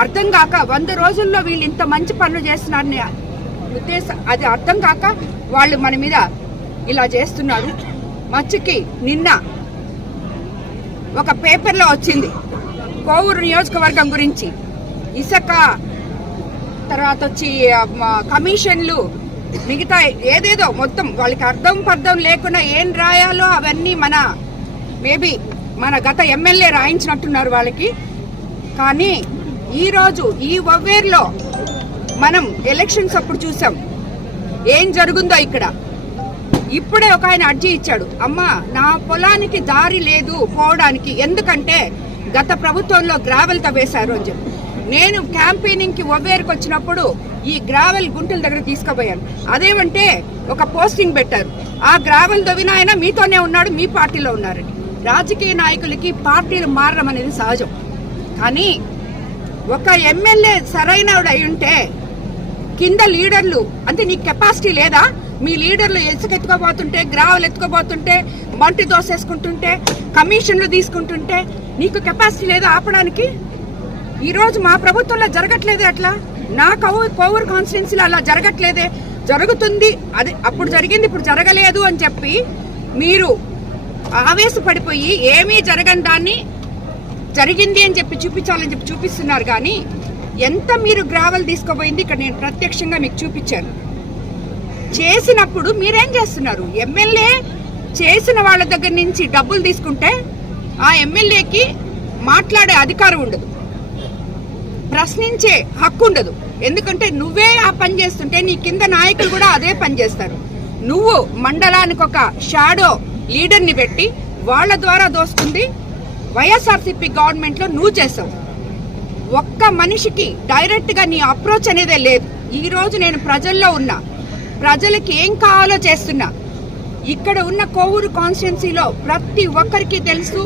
అర్థం కాక 100 రోజుల్లో వీళ్ళు ఇంత మంచి పనులు చేస్తున్నారని ఉద్దేశం అది అర్థం కాక వాళ్ళు మన మీద ఇలా చేస్తున్నారు. మచ్చుకి నిన్న ఒక పేపర్లో వచ్చింది కోవూరు నియోజకవర్గం గురించి, ఇసుక తర్వాత వచ్చి కమిషన్లు మిగతా ఏదేదో మొత్తం వాళ్ళకి అర్థం పర్థం లేకుండా ఏం రాయాలో అవన్నీ మేబీ మన గత ఎమ్మెల్యే రాయించినట్టున్నారు వాళ్ళకి. కానీ ఈరోజు ఈ వవ్వేర్లో మనం ఎలక్షన్స్ అప్పుడు చూసాం ఏం జరుగుందో. ఇక్కడ ఇప్పుడే ఒక ఆయన అర్జీ ఇచ్చాడు, అమ్మా నా పొలానికి దారి లేదు పోవడానికి, ఎందుకంటే గత ప్రభుత్వంలో గ్రావెల్ తవ్వేశారు అని చెప్పి. నేను క్యాంపెయినింగ్ కి వవ్వేరుకు వచ్చినప్పుడు ఈ గ్రావెల్ గుంటల దగ్గర తీసుకుపోయాను. అదేమంటే ఒక పోస్టింగ్ పెట్టారు, ఆ గ్రావెల్ దవ్విన ఆయన మీతోనే ఉన్నాడు, మీ పార్టీలో ఉన్నారని. రాజకీయ నాయకులకి పార్టీలు మారడం అనేది సహజం. కానీ ఒక ఎమ్మెల్యే సరైనడు అయి ఉంటే కింద లీడర్లు అంటే నీకు కెపాసిటీ లేదా? మీ లీడర్లు ఇసుక ఎత్తుకోబోతుంటే, గ్రావెల్ ఎత్తుకోబోతుంటే, మంటి దోసేసుకుంటుంటే, కమిషన్లు తీసుకుంటుంటే నీకు కెపాసిటీ లేదా ఆపడానికి? ఈరోజు మా ప్రభుత్వంలో జరగట్లేదే అట్లా. నా కోవూరు కాన్స్టిట్యున్సీలో అలా జరగట్లేదే. జరుగుతుంది, అది అప్పుడు జరిగింది ఇప్పుడు జరగలేదు అని చెప్పి మీరు ఆవేశపడిపోయి ఏమీ జరగని దాన్ని జరిగింది అని చెప్పి చూపించాలని చెప్పి చూపిస్తున్నారు. కానీ ఎంత మీరు గ్రావెల్ తీసుకోబోయింది ఇక్కడ నేను ప్రత్యక్షంగా మీకు చూపించాను. చేసినప్పుడు మీరేం చేస్తున్నారు? ఎమ్మెల్యే చేసిన వాళ్ళ దగ్గర నుంచి డబ్బులు తీసుకుంటే ఆ ఎమ్మెల్యేకి మాట్లాడే అధికారం ఉండదు, ప్రశ్నించే హక్కు ఉండదు. ఎందుకంటే నువ్వే ఆ పని చేస్తుంటే నీ కింద నాయకులు కూడా అదే పని చేస్తారు. నువ్వు మండలానికి ఒక షాడో లీడర్ని పెట్టి వాళ్ళ ద్వారా దోస్తుంది వైఎస్ఆర్సీపీ గవర్నమెంట్లో నువ్వు చేసావు. ఒక్క మనిషికి డైరెక్ట్ గా నీ అప్రోచ్ అనేదే లేదు. ఈ రోజు నేను ప్రజల్లో ఉన్నా, ప్రజలకి ఏం కావాలో చేస్తున్నా. ఇక్కడ ఉన్న కోవూరు కాన్స్టిట్యున్సీలో ప్రతి ఒక్కరికి తెలుసు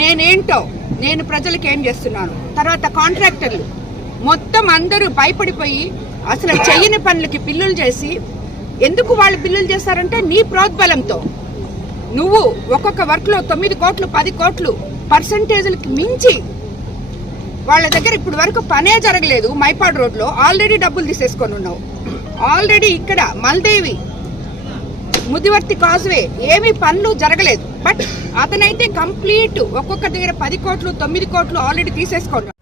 నేనేంటో, నేను ప్రజలకు ఏం చేస్తున్నాను. తర్వాత కాంట్రాక్టర్లు మొత్తం అందరూ భయపడిపోయి అసలు చెయ్యని పనులకి బిల్లులు చేసి, ఎందుకు వాళ్ళు బిల్లులు చేస్తారంటే నీ ప్రోద్బలంతో. నువ్వు ఒక్కొక్క వర్క్ లో 9 కోట్లు 10 కోట్లు పర్సంటేజ్లకి మించి వాళ్ళ దగ్గర ఇప్పుడు వరకు పనే జరగలేదు. మైపాడ్ రోడ్ లో ఆల్రెడీ డబ్బులు తీసేసుకొని ఉన్నావు. ఆల్రెడీ ఇక్కడ మల్దేవి ముదివర్తి కాజ్వే ఏమీ పనులు జరగలేదు. బట్ అతనైతే కంప్లీట్ ఒక్కొక్క దగ్గర 10 కోట్లు 9 కోట్లు ఆల్రెడీ తీసేసుకున్నాడు.